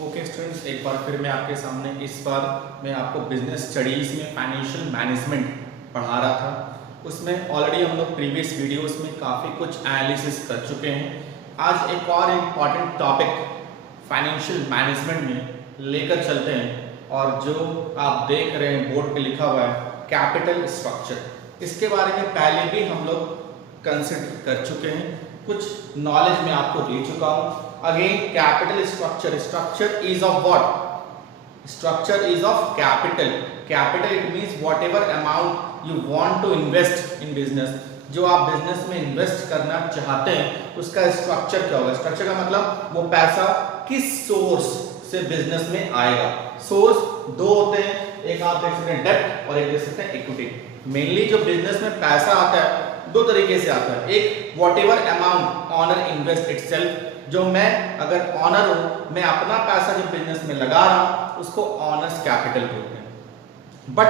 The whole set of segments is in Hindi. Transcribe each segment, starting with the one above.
ओके स्टूडेंट्स, एक बार फिर मैं आपके सामने इस बार मैं आपको बिजनेस स्टडीज़ में फाइनेंशियल मैनेजमेंट पढ़ा रहा था। उसमें ऑलरेडी हम लोग प्रीवियस वीडियोस में काफ़ी कुछ एनालिसिस कर चुके हैं। आज एक और इम्पॉर्टेंट टॉपिक फाइनेंशियल मैनेजमेंट में लेकर चलते हैं, और जो आप देख रहे हैं बोर्ड पे लिखा हुआ है कैपिटल स्ट्रक्चर, इसके बारे में पहले भी हम लोग कंसिडर कर चुके हैं, कुछ नॉलेज मैं आपको दे चुका हूँ। Again, capital structure. Structure is of what? Structure is of capital. Capital it means whatever amount you want to invest in business. जो आप बिजनेस में इन्वेस्ट करना चाहते हैं उसका स्ट्रक्चर क्या होगा? स्ट्रक्चर का मतलब वो पैसा किस सोर्स से बिजनेस में आएगा। सोर्स दो होते हैं, एक आप देख सकते हैं डेब्ट और एक देख सकते हैं इक्विटी। मेनली जो बिजनेस में पैसा आता है दो तरीके से आता है। एक whatever amount owner invest itself, जो मैं अगर ऑनर हूं, मैं अपना पैसा जो बिजनेस में लगा रहा हूं उसको ऑनर्स कैपिटल बोलते हैं। But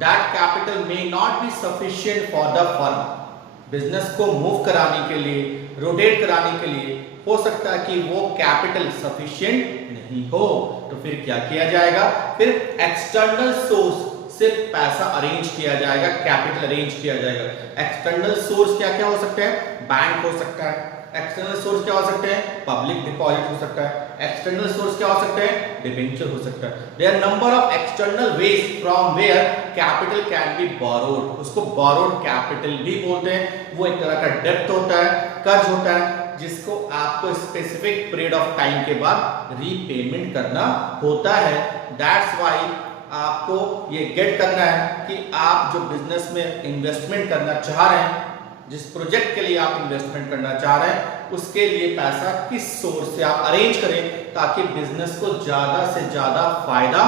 that capital may not be sufficient for the firm. Business को मूव कराने के लिए, रोटेट कराने के लिए हो सकता है कि वो कैपिटल सफिशिएंट नहीं हो, तो फिर क्या किया जाएगा? फिर एक्सटर्नल सोर्स से पैसा अरेंज किया जाएगा, कैपिटल अरेंज किया जाएगा। एक्सटर्नल सोर्स क्या क्या हो सकते हैं? बैंक हो सकता है। एक्सटर्नल सोर्स क्या हो सकते हैं? पब्लिक डिपॉजिट हो सकता है। एक्सटर्नल सोर्स क्या हो सकते हैं? डिबेंचर हो सकता है। There are number of external ways from where capital can be borrowed. उसको बोरोड कैपिटल भी बोलते हैं। वो एक तरह का डेब्ट होता है, कर्ज होता है, जिसको आपको स्पेसिफिक पीरियड ऑफ टाइम के बाद रीपेमेंट करना होता है। दैट्स व्हाई आपको ये गेट करना है कि आप जो बिजनेस में इन्वेस्टमेंट करना चाह रहे हैं, जिस प्रोजेक्ट के लिए आप इन्वेस्टमेंट करना चाह रहे हैं, उसके लिए पैसा किस सोर्स से आप अरेंज करें ताकि बिजनेस को ज्यादा से ज्यादा फायदा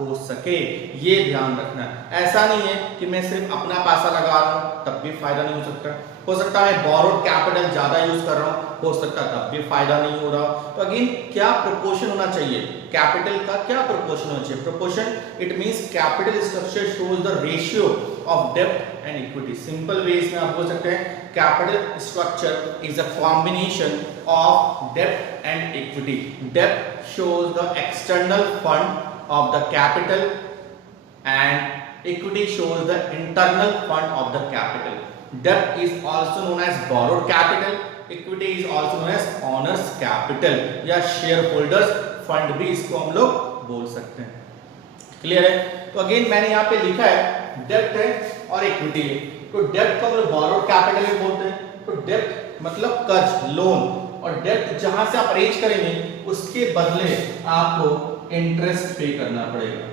हो सके। ये ध्यान रखना है। ऐसा नहीं है कि मैं सिर्फ अपना पैसा लगा रहा हूं तब भी फायदा नहीं हो सकता। हो सकता है बोरोड कैपिटल ज्यादा यूज कर रहा हूं, हो सकता है तब भी फायदा नहीं हो रहा। तो अगेन क्या प्रोपोर्शन होना चाहिए? कैपिटल का क्या प्रोपोर्शन होना चाहिए? Proportion it means capital structure shows the ratio of डेब्ट एंड इक्विटी। सिंपल वेज में आप बोल सकते हैं capital structure is a combination of डेब्ट एंड इक्विटी। डेब्ट shows the external fund of the capital and equity shows the internal fund of the capital. Debt is also known as borrowed capital. Equity is also known as owners capital या shareholders fund भी इसको हम लोग बोल सकते हैं। क्लियर है? तो अगेन मैंने यहाँ पे लिखा है डेब्ट है और इक्विटी है। तो डेब्ट को हम लोग borrowed capital भी बोलते हैं। तो डेब्ट मतलब कर्ज, लोन, और डेब्ट जहां से आप अरेंज करेंगे उसके बदले आपको इंटरेस्ट पे करना पड़ेगा।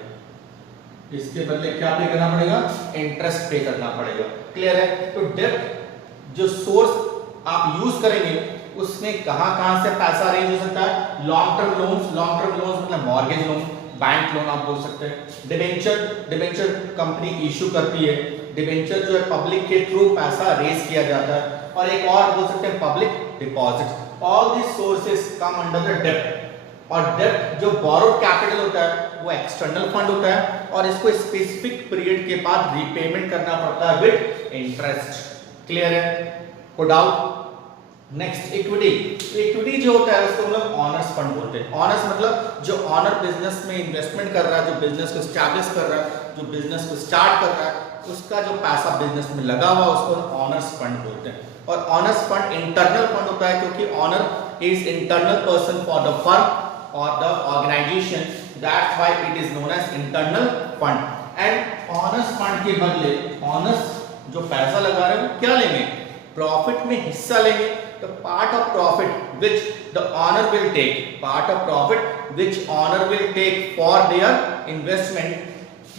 इसके बदले क्या पे करना पड़ेगा? इंटरेस्ट पे करना पड़ेगा। क्लियर है? तो डेब्ट जो सोर्स आप यूज करेंगे उसमें कहां से पैसा अरेंज हो सकता है? लॉन्ग टर्म लोन्स मतलब मॉर्गेज लोन, बैंक लोन आप बोल सकते हैं। डिबेंचर कंपनी इशू करती है। डिबेंचर जो है पब्लिक के थ्रू पैसा रेज किया जाता है। और एक और बोल सकते हैं public deposit. All this sources come under the डेब्ट। और डेब्ट जो बोरोड कैपिटल होता है वो एक्सटर्नल फंड होता है, और इसको स्पेसिफिक पीरियड के बाद रीपेमेंट करना पड़ता है विद इंटरेस्ट। क्लियर है? कोई डाउट? Next equity. इक्विटी जो होता है उसको हम लोग ऑनर्स फंड बोलते हैं। ऑनर्स मतलब जो ऑनर बिजनेस में इन्वेस्टमेंट कर रहा है, जो बिजनेस को स्टैब्लिश कर रहा है, जो बिजनेस को स्टार्ट कर रहा है, उसका जो पैसा बिजनेस में लगा हुआ उसको ऑनर्स फंड बोलते हैं। और ऑनर्स फंड इंटरनल फंड होता है, क्योंकि owner is internal person for the firm or the organization, that's why it is known as internal fund. And owners fund के बदले owners जो पैसा लगा रहे हैं वो क्या लेंगे? प्रॉफिट में हिस्सा लेंगे। तो part of profit which the owner will take, part of profit which owner will take for their investment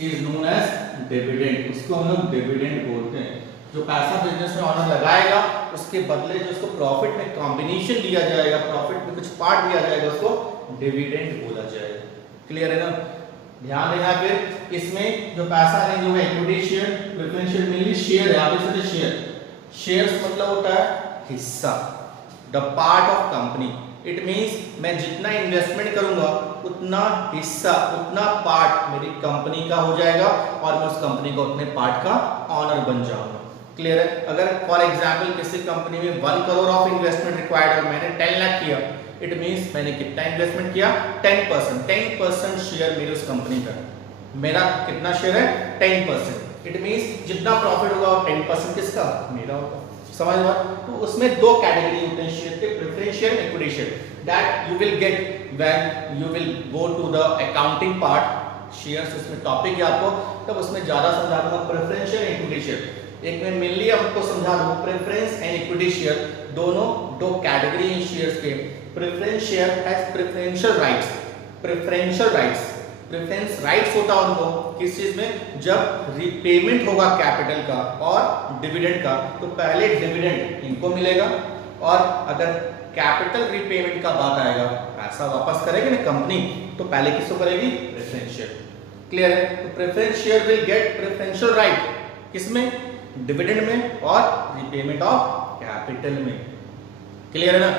is known as dividend. उसको हम लोग डिविडेंड बोलते हैं। जो पैसा बिजनेस में ऑनर लगाएगा उसके बदले जो उसको प्रॉफिट में कॉम्बिनेशन दिया जाएगा, प्रॉफिट में कुछ पार्ट दिया जाएगा, उसको डिविडेंड बोला जाएगा। क्लियर है ना? ध्यान देना। फिर इसमें जो पैसा अरेंज होगा equity share, preferential mainly share है। आप देख सकते हैं शेयर, शेयर्स मतलब होता है हिस्सा, the part of company. It means मैं जितना इन्वेस्टमेंट करूंगा उतना हिस्सा, उतना पार्ट मेरी कंपनी का हो जाएगा और मैं उस कंपनी का उतने पार्ट का ऑनर बन जाऊंगा। क्लियर है? अगर फॉर एग्जांपल किसी कंपनी में 1 करोड़ ऑफ इन्वेस्टमेंट रिक्वायर्ड है और मैंने 10 लाख किया, इट मींस मैंने कितना इन्वेस्टमेंट किया 10% शेयर मेरे उस कंपनी का, मेरा कितना शेयर है 10%, इट मींस जितना प्रॉफिट होगा वो 10% किसका मेरा होगा। समझ लो। तो उसमें दो कैटेगरी होते हैं शेयर के, preference share, equity share, that you will get when you will go to the accounting part. Shares उसमें टॉपिक है आपको, तब उसमें ज्यादा समझा दूंगा प्रेफरेंस शेयर, इक्विटी शेयर। एक में मेनली आपको समझा दूं प्रेफरेंस एंड इक्विटी शेयर, दोनों दो कैटेगरी हैं शेयर्स के। Preference share has preferential rights, preferential rights, preference rights होता है उनको किस चीज में, जब रीपेमेंट होगा कैपिटल का और डिविडेंड का, तो पहले डिविडेंड इनको मिलेगा, और अगर कैपिटल रीपेमेंट का बात आएगा, पैसा वापस करेगी ना कंपनी, तो पहले किसको करेगी प्रेफरेंस शेयर। क्लियर है। तो preference share will get preferential right किसमें, डिविडेंड में और रीपेमेंट ऑफ कैपिटल में। क्लियर है ना।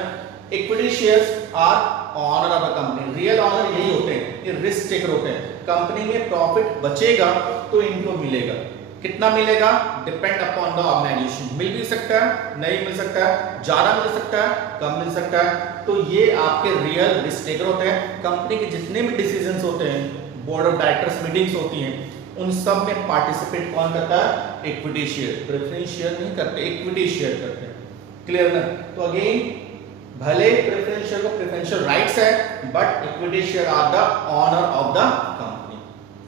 Equity shares are owner of the company, real owner यही होते हैं, ये रिस्क टेकर होते हैं। कंपनी में प्रॉफिट बचेगा तो इनको मिलेगा, कितना मिलेगा डिपेंड अपॉन द ऑर्गेनाइजेशन, मिल भी सकता है, नहीं मिल सकता है, ज्यादा मिल सकता है, कम मिल सकता है। तो ये आपके रियल रिस्क टेकर होते हैं। कंपनी के जितने भी डिसीजंस होते हैं, बोर्ड ऑफ डायरेक्टर्स मीटिंग्स होती हैं, उन सब में पार्टिसिपेट कौन करता है, इक्विटी शेयर। प्रेफरेंस शेयर नहीं करते, इक्विटी शेयर करते हैं। क्लियर ना। तो अगेन भले प्रेफरेंस शेयर को प्रेफरेंशियल राइट्स है, but equity share are the owner of the company.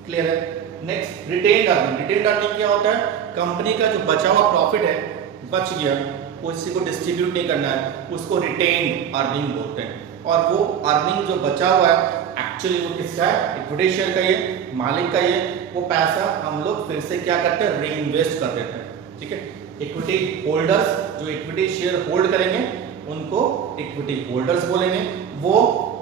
Clear है। Next retained earning. Retained earning क्या होता है, कंपनी का जो बचा हुआ प्रॉफिट है, बच गया, वो किसी को डिस्ट्रीब्यूट नहीं करना है, उसको रिटेन्ड अर्निंग बोलते हैं। और वो अर्निंग जो बचा हुआ है एक्चुअली वो किसका है, इक्विटी शेयर का, ये मालिक का, ये वो पैसा हम लोग फिर से क्या करते हैं, री इन्वेस्ट कर देते हैं। ठीक है। इक्विटी होल्डर्स जो इक्विटी शेयर होल्ड करेंगे उनको इक्विटी होल्डर्स बोलेंगे। वो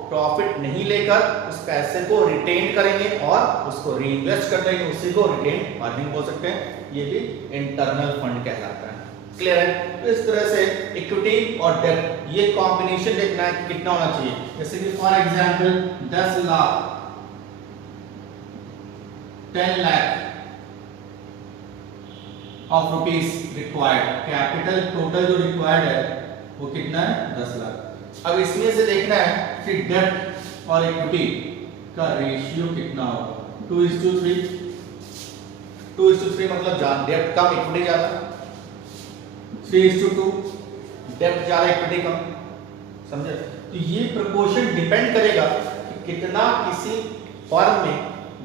प्रॉफिट नहीं लेकर उस पैसे को रिटेन करेंगे और उसको री इन्वेस्ट कर देंगे, उसी को रिटेन अर्निंग बोल सकते हैं। ये भी इंटरनल फंड कहलाता है। क्लियर है। तो इस तरह से इक्विटी और डेट ये कॉम्बिनेशन देखना है कि कितना होना चाहिए। जैसे कि for example 10 lakh 10 lakh of rupees required, capital total जो रिक्वायर्ड है वो कितना है 10 लाख। अब इसमें से देखना है कि डेट और इक्विटी का रेशियो कितना होगा, 2:3। 2:3 मतलब डेट कम इक्विटी ज्यादा, 3:2 डेट ज्यादा इक्विटी कम। समझे। तो ये प्रोपोर्शन डिपेंड करेगा कि कितना किसी फर्म में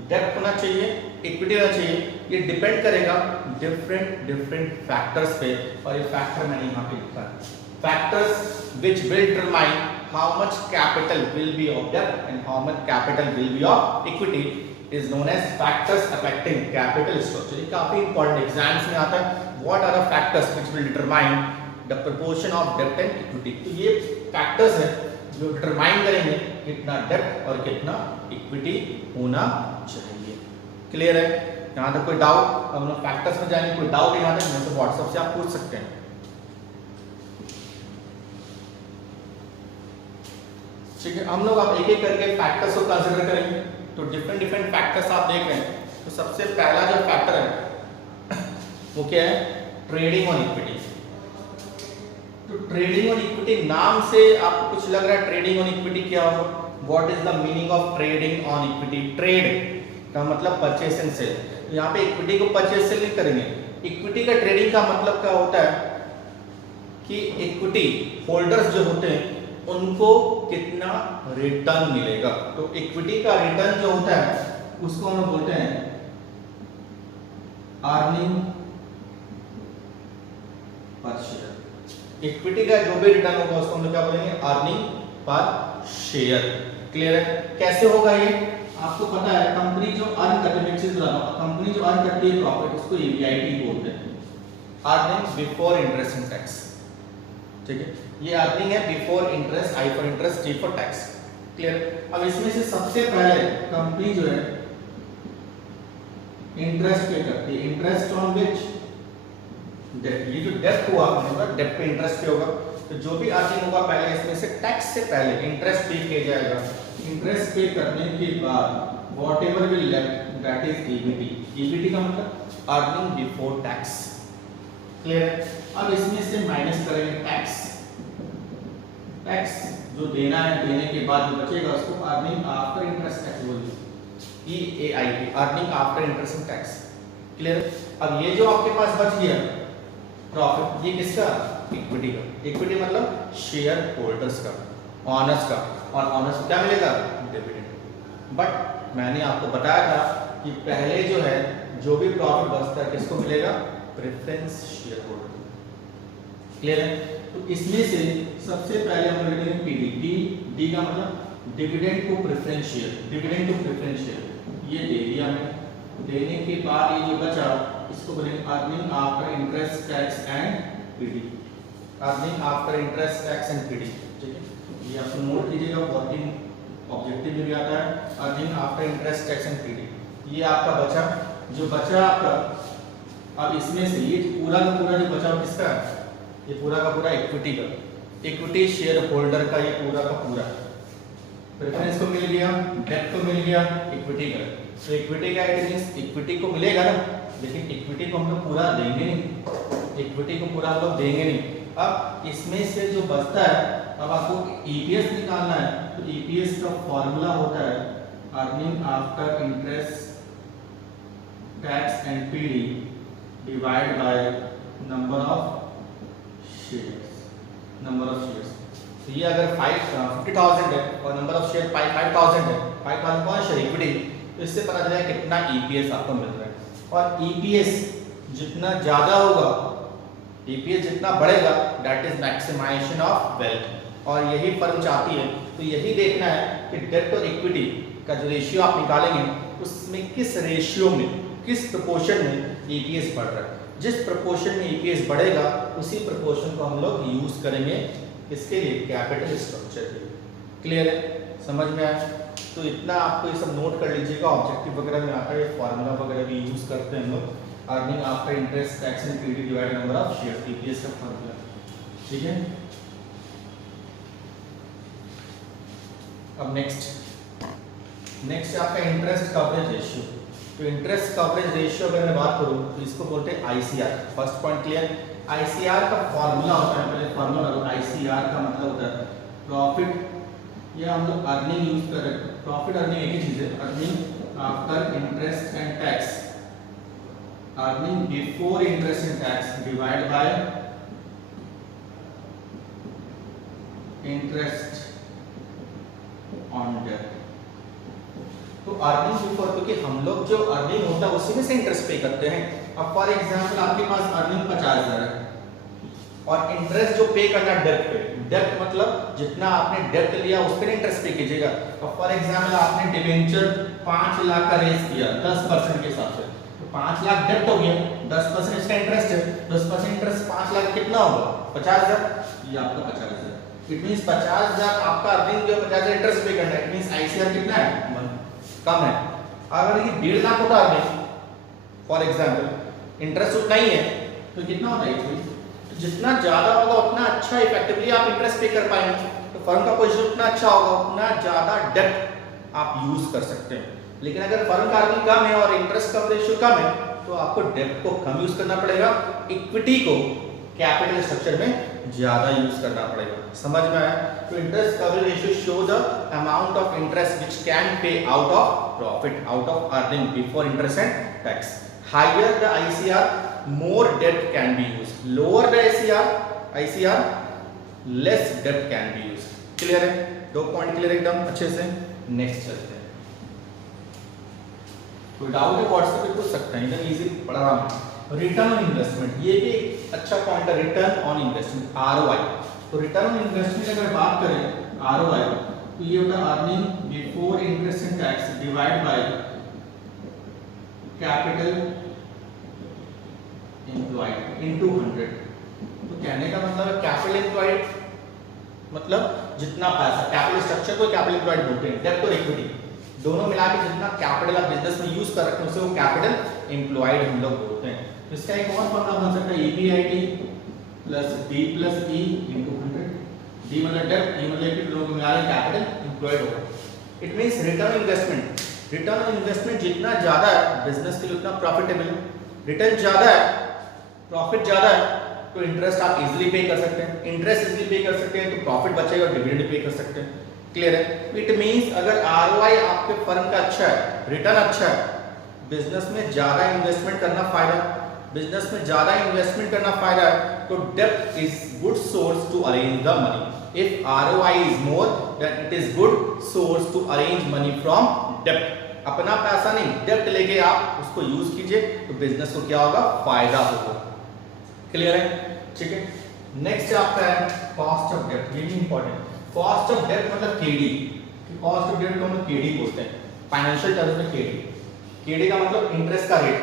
डेट होना चाहिए, इक्विटी होना चाहिए। ये डिपेंड करेगा डिफरेंट फैक्टर्स पे, और ये फैक्टर मैंने यहाँ पे लिखा है। Factors which will determine how much capital will be of debt and how much capital will be of equity is known as factors affecting capital structure. ये काफी important एग्जाम्स में आता है। What are the factors which will determine the proportion of debt and equity? तो ये factors है जो determine करेंगे कितना debt और कितना equity होना चाहिए। क्लियर है। यहाँ तक कोई डाउट, हम लोग फैक्टर्स में जाएंगे, कोई डाउट यहाँ तक मेरे से व्हाट्सएप से आप पूछ सकते हैं। ठीक है। हम लोग अब एक एक करके फैक्टर्स को कंसीडर करेंगे। तो डिफरेंट फैक्टर्स आप देख रहे हैं। तो सबसे पहला जो फैक्टर है वो क्या है, ट्रेडिंग ऑन इक्विटी। तो ट्रेडिंग ऑन इक्विटी नाम से आपको कुछ लग रहा है ट्रेडिंग ऑन इक्विटी क्या होगा, what is the meaning of trading on equity. Trade का मतलब परचेस एंड सेल। तो यहाँ पे इक्विटी को परचेस सेल नहीं करेंगे। इक्विटी का ट्रेडिंग का मतलब क्या होता है कि इक्विटी होल्डर्स जो होते हैं उनको कितना रिटर्न मिलेगा। तो इक्विटी का रिटर्न जो होता है उसको हम बोलते हैं अर्निंग पर शेयर। इक्विटी का जो भी रिटर्न होगा उसको हम क्या बोलेंगे, अर्निंग पर शेयर। क्लियर है। कैसे होगा ये आपको पता है। कंपनी जो अर्न करती है, चीज बताऊं, कंपनी जो अर्न करती है प्रॉफिट, उसको ईबीआईटी बोलते हैं, earning before interest and tax. ठीक है। ये अर्निंग है before interest, I for interest, T for tax. Clear. अब इसमें से सबसे पहले कंपनी जो है इंटरेस्ट पे करती है। Interest on which debt. ये जो डेट हुआ होगा, डेट पे इंटरेस्ट पे होगा। तो जो भी अर्निंग होगा पहले इसमें से टैक्स से पहले इंटरेस्ट पे किया जाएगा। इंटरेस्ट पे करने के बाद what ever will left that is EBT. EBT का मतलब अर्निंग बिफोर टैक्स। क्लियर है। अब इसमें से माइनस करेंगे टैक्स। टैक्स जो देना है, देने के बाद जो बचेगा उसको अर्निंग आफ्टर इंटरेस्ट टैक्स बोलते हैं, EAIT, earning after interest and tax. Clear? अब ये जो आपके पास बच गया प्रॉफिट, ये किसका? इक्विटी का। इक्विटी मतलब शेयर होल्डर्स का, ऑनर्स का, और ऑनर्स को क्या मिलेगा? डिविडेंड। बट मैंने आपको बताया था कि पहले जो है जो भी प्रॉफिट बचता है किसको मिलेगा? Preference share holder. क्लियर है? तो इसमें से सबसे पहले हम लिखेंगे पीडी। डी का मतलब डिविडेंड को प्रेफरेंस शेयर, डिविडेंड को प्रेफरेंस शेयर ये दे दिया हमें। देने के बाद ये जो बचा इसको बोलेंगे earning after interest tax and PD, earning after interest tax and PD. ठीक है, ये आप नोट कीजिएगा, वर्किंग ऑब्जेक्टिव में भी आता है, earning after interest tax and PD. ये आपका बचा, जो बचा आपका, अब इसमें से ये पूरा का पूरा जो बचा किसका है? ये पूरा का पूरा इक्विटी का, इक्विटी शेयर होल्डर का, ये पूरा का पूरा प्रेफरेंस को मिल गया, डेट को मिल गया, इक्विटी का। तो इक्विटी का इट मींस इक्विटी को मिलेगा ना, लेकिन इक्विटी को हम लोग पूरा देंगे नहीं, इक्विटी को पूरा हम लोग देंगे नहीं। अब इसमें से जो बचता है, अब आपको ईपीएस निकालना है, तो ईपीएस का फॉर्मूला होता है earning after interest tax and PD divide by number of shares, number of shares. तो ये अगर 50,000 है और नंबर ऑफ शेयर 5,000 है, 5,000 कौन शेयर? इक्विटी। तो इससे पता चलेगा कितना ईपीएस आपको मिल रहा है। और ईपीएस जितना ज्यादा होगा, ईपीएस जितना बढ़ेगा, that is maximisation of wealth. और यही फर्म चाहती है, तो यही देखना है कि डेट और इक्विटी का जो रेशियो आप निकालेंगे उसमें किस रेशियो में, किस प्रोपोर्शन में ईपीएस बढ़ रहा है। जिस प्रोपोर्शन में ईपीएस बढ़ेगा उसी प्रोपोर्शन को हम लोग यूज करेंगे इसके लिए, कैपिटल स्ट्रक्चर के लिए। क्लियर है? समझ में आया? तो इतना आपको ये सब नोट कर लीजिएगा, ऑब्जेक्टिव वगैरह में आता है, फॉर्मूला वगैरह भी यूज करते हैं हम लोग, earning after interest tax and PD divide number of shares, EPS का फॉर्मूला। ठीक है, अब नेक्स्ट आपका इंटरेस्ट कवरेज रेशियो। तो इंटरेस्ट कवरेज रेशियो अगर मैं बात करूं तो इसको बोलते हैं ICR. First point clear? ICR का फॉर्मूला होता है, पहले फॉर्मूला बताओ। आईसीआर का मतलब होता है प्रॉफिट, ये हम लोग अर्निंग यूज कर रहे हैं, प्रॉफिट अर्निंग एक ही चीज है, earning after interest and tax, earning before interest and tax divide by interest on debt. तो अर्निंग बिफोर, क्योंकि हम लोग जो अर्निंग होता है उसी में से इंटरेस्ट पे करते हैं। अब फॉर एग्जांपल आपके पास अर्निंग 50,000 है और इंटरेस्ट जो पे करना डेट पे, डेट मतलब जितना आपने डेट लिया उस पर इंटरेस्ट पे कीजिएगा। अब फॉर एग्जांपल आपने डिबेंचर 5 लाख का रेज किया 10% के हिसाब से, तो 5 लाख डेट हो गया, 10% इसका इंटरेस्ट है, 10% इंटरेस्ट 5 लाख कितना होगा? 50,000। ये आपका 50,000। इट मींस 50,000 आपका अर्निंग जो 50,000 इंटरेस्ट पे करना है। इट मींस आईसीआर कितना है? कम है। अगर ये 1.5 लाख होता है फॉर एग्जांपल, इंटरेस्ट उतना ही है, तो कितना होता है? तो जितना ज्यादा होगा उतना अच्छा इफेक्टिवली आप इंटरेस्ट पे कर पाएंगे। तो फर्म का पोजीशन उतना अच्छा होगा, उतना ज्यादा डेट आप यूज कर सकते हैं। लेकिन अगर फर्म का अर्निंग कम है और इंटरेस्ट का रेशियो कम है, तो आपको डेट को कम यूज करना पड़ेगा, इक्विटी को कैपिटल स्ट्रक्चर में ज्यादा यूज करना पड़ेगा। समझ में आया? तो interest coverage ratio show the amount of interest which can pay out of profit, out of earning before interest and tax. Higher the ICR, more debt can be used. Lower the ICR, less debt can be used. Clear है? 2 पॉइंट क्लियर एकदम अच्छे से। नेक्स्ट चलते हैं। कोई डाउट है व्हाट्सएप पे पूछ सकते हैं, एकदम इजी पढ़ रहा हूं। रिटर्न ऑन इन्वेस्टमेंट, ये भी एक अच्छा पॉइंट है, रिटर्न ऑन इन्वेस्टमेंट, आरओआई। तो रिटर्न ऑन इन्वेस्टमेंट अगर बात करें आरओआई, तो ये होता है earning before interest and tax divide by capital employed into 100। तो कहने का मतलब है कैपिटल एम्प्लॉयड मतलब जितना पैसा, कैपिटल स्ट्रक्चर को कैपिटल एम्प्लॉयड बोलते हैं, डेब्ट और इक्विटी दोनों मिला के जितना कैपिटल आप बिजनेस में यूज कर रहे हैं उसे वो कैपिटल एम्प्लॉयड हम लोग बोलते हैं। तो इसका एक और फॉर्मूला बन सकता है EBIT plus D plus E into 100। D मतलब डेब्ट, E मतलब इक्विटी, दोनों को मिला के कैपिटल एम्प्लॉयड होगा। It means return investment, return on investment जितना ज्यादा है बिजनेस के लिए उतना प्रॉफिटेबल है। रिटर्न ज्यादा है, प्रॉफिट ज्यादा है, तो इंटरेस्ट आप इजीली पे कर सकते हैं, इंटरेस्ट इजीली पे कर सकते हैं तो प्रॉफिट बचेगा, डिविडेंड पे कर सकते हैं। क्लियर है? इट मींस अगर आरओआई आपके फर्म का अच्छा है, रिटर्न अच्छा है, बिजनेस में ज्यादा इन्वेस्टमेंट करना फायदा, बिजनेस में ज्यादा इन्वेस्टमेंट करना फायदा है, तो डेब्ट is good source to arrange the money. If ROI is more then it is good source to arrange money from डेब्ट। अपना पैसा नहीं, डेब्ट लेके आप उसको यूज कीजिए तो बिजनेस को क्या होगा, फायदा होगा। क्लियर है? ठीक है। नेक्स्ट आपका है कॉस्ट ऑफ डेब्ट। ये भी इंपॉर्टेंट। कॉस्ट ऑफ डेब्ट मतलब केडी। कॉस्ट ऑफ डेब्ट को हम केडी बोलते हैं फाइनेंशियल टर्म्स में। केडी, केडी का मतलब इंटरेस्ट का रेट।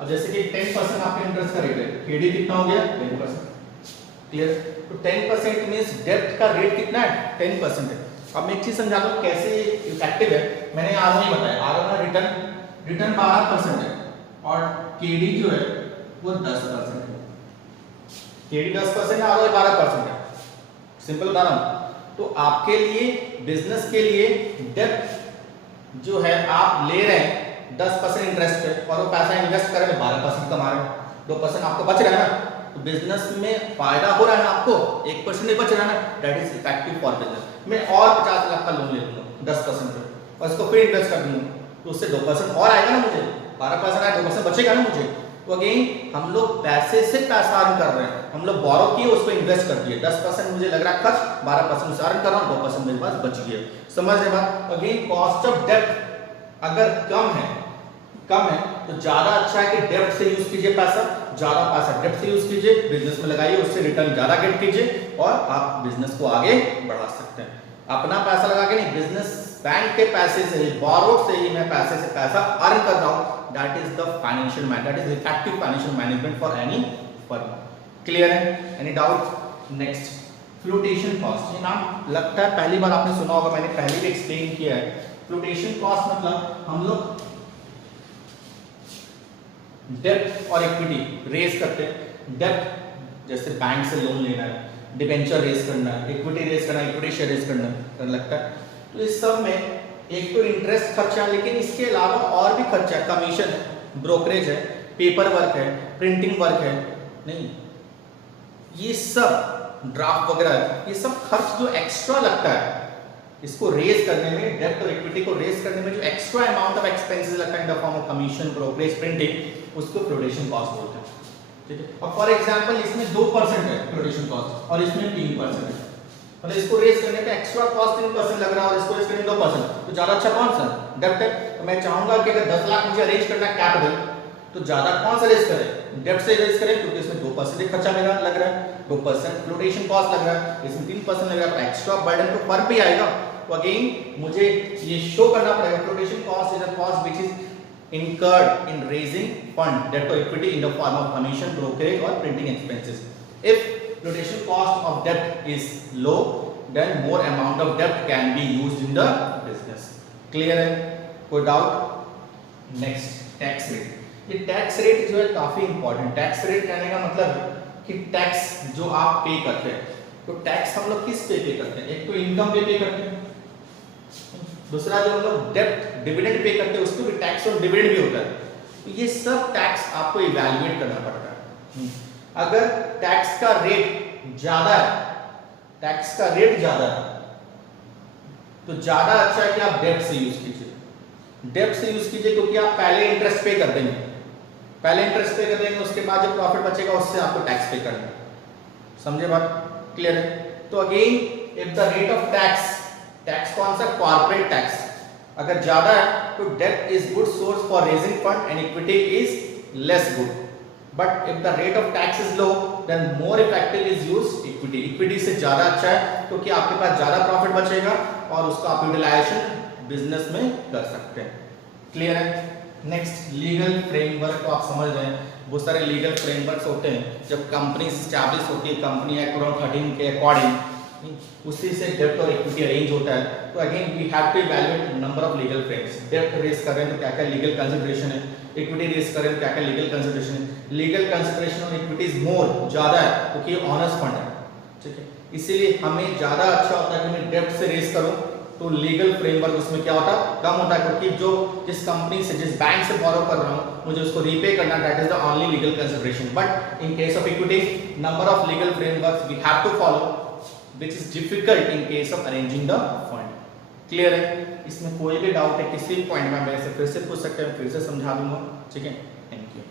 अब जैसे कि 10% आपका इंटरेस्ट का रेट है, केडी कितना हो गया, 10%। क्लियर? तो 10% मींस डेब्ट का रेट कितना है, 10% है। अब मैं एक चीज समझाता हूं कैसे इफेक्टिव है। मैंने आरओआई बताया, आरओआई रिटर्न 12% है और केडी जो है वो 10% है। केडी 10% है, आरओआई 12% है। सिंपल बता रहा हूं। तो आपके लिए, बिजनेस के लिए डेब्ट जो है आप ले रहे हैं 10% इंटरेस्ट पे और वो पैसा इन्वेस्ट करें 12% कमा रहे हैं, 2% आपको बच रहा है ना, तो बिजनेस में फायदा हो रहा है आपको, 1% नहीं बच रहा है ना, that is effective for business. मैं और 50 लाख का लोन ले लूंगा 10% पे और इसको फिर इन्वेस्ट कर दूंगा तो उससे 2% और आएगा ना मुझे, 12% आएगा, 2% बचेगा ना मुझे। तो अगेन हम लोग पैसे से पैसा अर्न कर रहे हैं, हम लोग बोरो किए उसको इन्वेस्ट कर दिए, 10% मुझे लग रहा है खर्च, 12% से अर्न कर रहा हूँ, 2% मेरे पास बच गया। समझ रहे बात? अगेन कॉस्ट ऑफ डेब्ट अगर कम है तो ज्यादा अच्छा है कि डेब्ट से यूज कीजिए पैसा, ज्यादा पैसा डेब्ट से यूज कीजिए, बिजनेस में लगाइए, उससे रिटर्न ज्यादा गेट कीजिए और आप बिजनेस को आगे बढ़ा सकते हैं। अपना पैसा लगा के नहीं, बिजनेस बैंक के पैसे से ही, बोरोड से ही मैं पैसे से पैसा अर्न कर रहा हूं, that is the financial management, that is effective financial management for any firm. Clear है? Any doubt? Next, flotation cost. ये नाम लगता है पहली बार आपने सुना होगा, मैंने पहले भी एक्सप्लेन किया है। फ्लोटेशन कॉस्ट मतलब हम लोग डेब्ट और इक्विटी रेज करते हैं। डेब्ट जैसे बैंक से लोन लेना है, डिबेंचर रेज करना है, इक्विटी रेज करना है, इक्विटी शेयर रेज करना लगता है। तो इस सब में एक तो इंटरेस्ट खर्चा, लेकिन इसके अलावा और भी खर्चा है, कमीशन है, ब्रोकरेज है, पेपर वर्क है, प्रिंटिंग वर्क है, नहीं ये सब ड्राफ्ट वगैरह, ये सब खर्च जो एक्स्ट्रा लगता है इसको रेज करने में, डेब्ट और इक्विटी को रेज करने में जो एक्स्ट्रा अमाउंट ऑफ एक्सपेंसेस लगता है in the form of commission, brokerage, printing, उसको फ्लोटेशन कॉस्ट बोलते हैं। ठीक है? अब फॉर एग्जांपल इसमें 2% है फ्लोटेशन कॉस्ट और इसमें 3% है, मतलब इसको रेज करने पे एक्स्ट्रा कॉस्ट 3% लग रहा है और इसको रेज करने 2%, तो ज्यादा अच्छा कौन सा? डेब्ट है। तो मैं चाहूंगा कि अगर 10 लाख मुझे अरेंज करना है कैपिटल, तो ज्यादा कौन सा रेज करें? डेब्ट से रेज करें, क्योंकि इसमें 2% खर्चा मेरा लग रहा है, 2% फ्लोटेशन कॉस्ट लग रहा है, इसमें 3% लग रहा है, तो एक्स्ट्रा बर्डन तो फर्म पे आएगा। तो अगेन मुझे ये शो करना पड़ेगा, flotation cost is a cost which is incurred in raising fund, debt or equity in the form of commission, brokerage or printing expenses. If flotation cost of debt is low, then more amount of debt can be used in the business. Clear है? कोई डाउट? Next, tax rate. ये टैक्स रेट जो है काफी इंपॉर्टेंट। टैक्स रेट कहने का मतलब कि टैक्स जो आप पे करते हैं, तो टैक्स हम लोग किस पे करते हैं? एक तो इनकम पे करते हैं, दूसरा जो हम लोग डेब्ट डिविडेंड पे करते हैं उसको भी टैक्स और डिविडेंड भी होता है। तो ये सब टैक्स आपको इवैल्यूएट करना पड़ता है। अगर टैक्स का रेट ज्यादा है, टैक्स का रेट ज्यादा है, तो ज्यादा अच्छा है कि आप डेब्ट से यूज कीजिए। डेब्ट से यूज कीजिए क्योंकि आप पहले इंटरेस्ट पे कर देंगे, उसके बाद जो प्रॉफिट बचेगा उससे आपको टैक्स पे करना है। समझे बात? क्लियर है? तो again if the rate of tax कौन सा? कॉर्पोरेट टैक्स अगर ज्यादा है तो डेब्ट is good source for raising fund and equity is less good. But if the rate of tax is low then more effective is use equity. Equity से ज्यादा अच्छा है क्योंकि आपके पास ज्यादा प्रॉफिट बचेगा और उसका आप यूटिलाइजेशन बिजनेस में कर सकते हैं। क्लियर है? Next, legal framework. तो आप समझ रहे हैं बहुत सारे लीगल फ्रेमवर्क्स होते हैं। जब कंपनी एस्टैब्लिश होती है, कंपनी एक्ट 2013 के अकॉर्डिंग, उसी से डेब्ट और इक्विटी अरेंज होता है। तो again we have to evaluate number of legal frames. डेब्ट रेज कर रहे हैं तो क्या क्या लीगल कंसिडरेशन है, इक्विटी रेज कर रहे हैं तो क्या क्या लीगल कंसिडरेशन है। लीगल कंसिडरेशन और इक्विटी इज मोर, ज्यादा है क्योंकि ऑनर्स फंड है। ठीक है, इसीलिए हमें ज्यादा अच्छा होता है कि मैं डेब्ट से रेज करूं तो लीगल फ्रेमवर्क उसमें क्या होता है, कम होता है, क्योंकि जो जिस कंपनी से जिस बैंक से बोरो कर रहा हूँ मुझे उसको रीपे करना, that is the only legal consideration. But in case of equity number of legal frameworks we have to follow which is difficult in case of arranging the fund. Clear है? इसमें कोई भी डाउट है किसी भी पॉइंट में मेरे से फिर से पूछ सकते हैं, फिर से समझा दूंगा। ठीक है, थैंक यू।